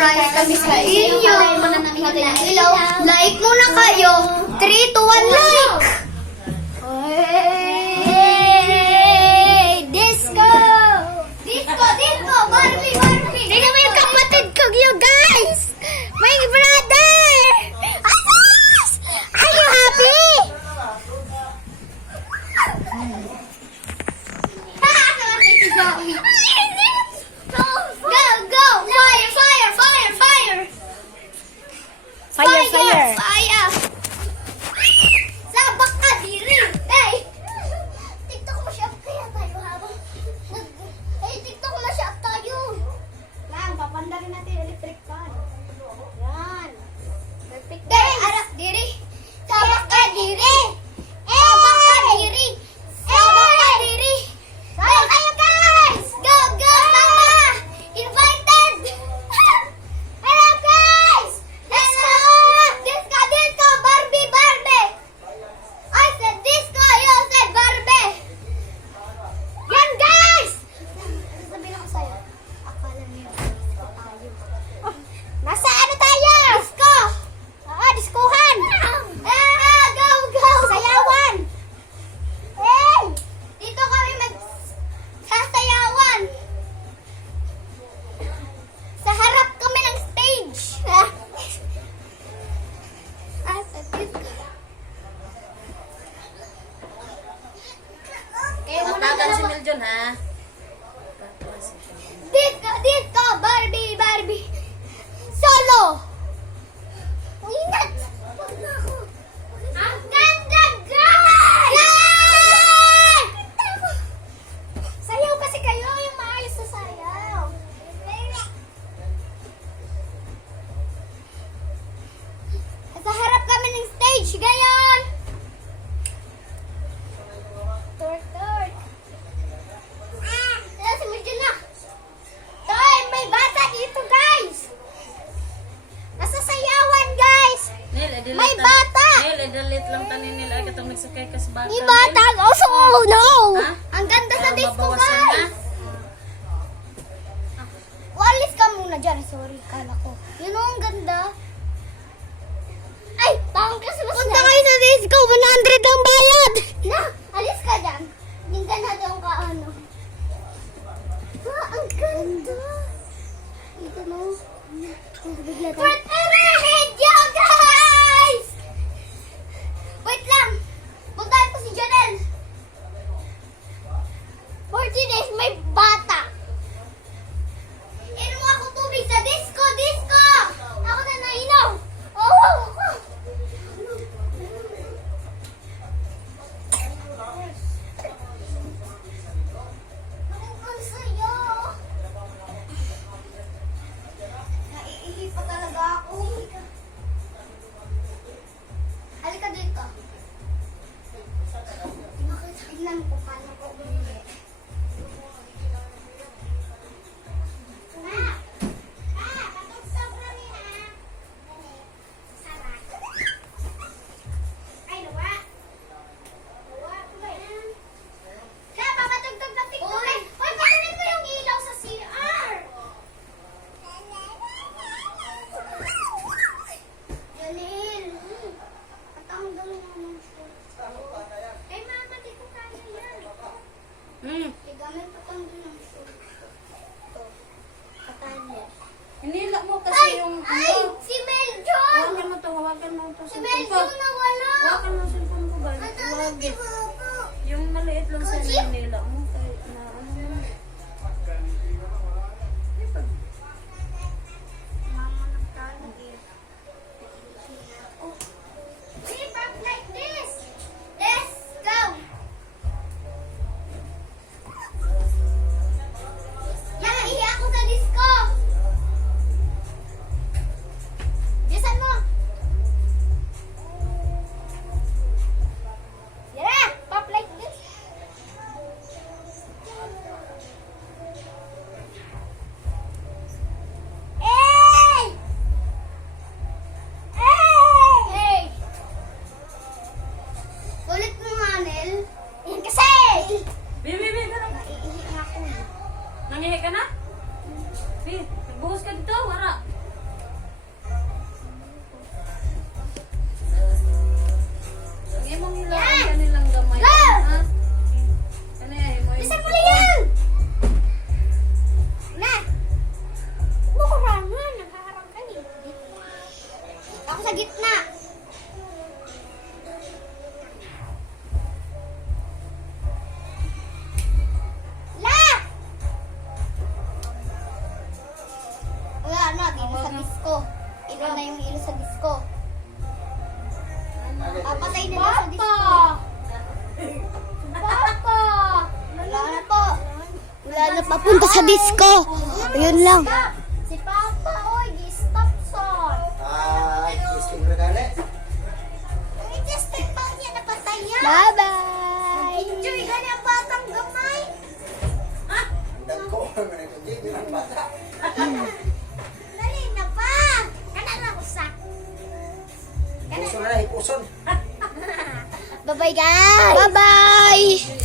surprise kami sa inyo. Like muna kayo. 3 to 1 like. Hey! Disco! Disco! Disco! Barbie! Barbie! Tingnan mo yung kapatid ko, you guys! My brother! Asus! Are you happy? Go! Go! Fire! Fire! Fire! Fire! Fire, fire. Fire! Sabak ka, diri! Hey! TikTok mo siya kaya tayo habang TikTok mo siya tayo. Lang, papandarin natin yung electric fan. Yan. Electric fan. Hey! Arak, diri! Sabak ka, diri! Sabak ka, diri! Sabak ka, diri! Sabak kayo, guys! Go! Go! Sama! Invited! Hello, guys! Let's go! Disco! Disco! Barbie! Barbie! I said disco! You said Barbie! Yan, guys! Sabihin ako sa'yo. Akala niyo, disco tayo. Nasa ano tayo? Disco! Diskuhan. Go! Go! Sayawan. Hey! Dito kami sasayawan. Sa harap kami ng stage. Kayo muna Tatagan si dalawa. Miljon, ha? Disco, disco, Barbie, Barbie. Solo. Ingat. Ang ganda, guys! Sayaw kasi kayo yung maayos sa sayaw. Sa harap kami ng stage, gayon. Tort, tort. Si Milton na. Tay, may bata dito, guys. Nasa sayawan, guys. Nil, edilit May bata. Nil, edilit lang tanin nila. Ay, katong nagsakay ka sa bata. May bata. Oh, no. Ha? Ang ganda sa Para disco, mabawasan na. guys. Walis ka muna dyan. Sorry, kala ko. Yun o, ang ganda. Ay, pang Christmas punta na. Kayo sa disco. 100 ang bayad. Na, alis ka dyan. Hindi na daw ka ano. Ang ganda. Ito mo. Front video, guys! Wait lang. Puntahan ko si Janelle. 14 days, may bata. Inom ako tubig sa disco, disco! Ako na nainom. Oh, ako. Ang saya. Naiihi pa talaga ako. Halika dito. Tignan ko paano ko bumili. Kaya papatugtog na TikTok. Uy, patuloy mo yung ilaw sa CR. Janil. Patanggal mo ng short. Eh, mama, di ko kaya yan. Gamit patanggal ng short. Ito. Patanggal. Hinila mo kasi yung... Ay! Si Meljon! Hawakan mo to, hawakan mo to. Si Meljon nawala! Hawakan mo sa phone ko ba? Matawag si Bobo! Yung maliit lang sa Kuchi? hinila mo. Kahit na ano naman. Mama nagkalag eh. Keep up like this! Let's go! Yan, ihi ako sa disco! Bisan mo! Yara! Pop like this! Nangihi ka na? Bi, nagbuhos ka dito, wara. sa disco. Ilo na yung ilo sa disco. Papatay na daw sa disco. Papa! Wala na po. Wala na papunta sa disco. Ayun lang. Si Papa, oy, di-stop son. Testing mo na I-testing pa niya napatay yan. Bye-bye. Enjoy ka niya batang gamay. Dagko, hindi bilang bata. Dali na pa. Kana na ko sa. Puso na, ipuson. Bye-bye guys. Bye-bye.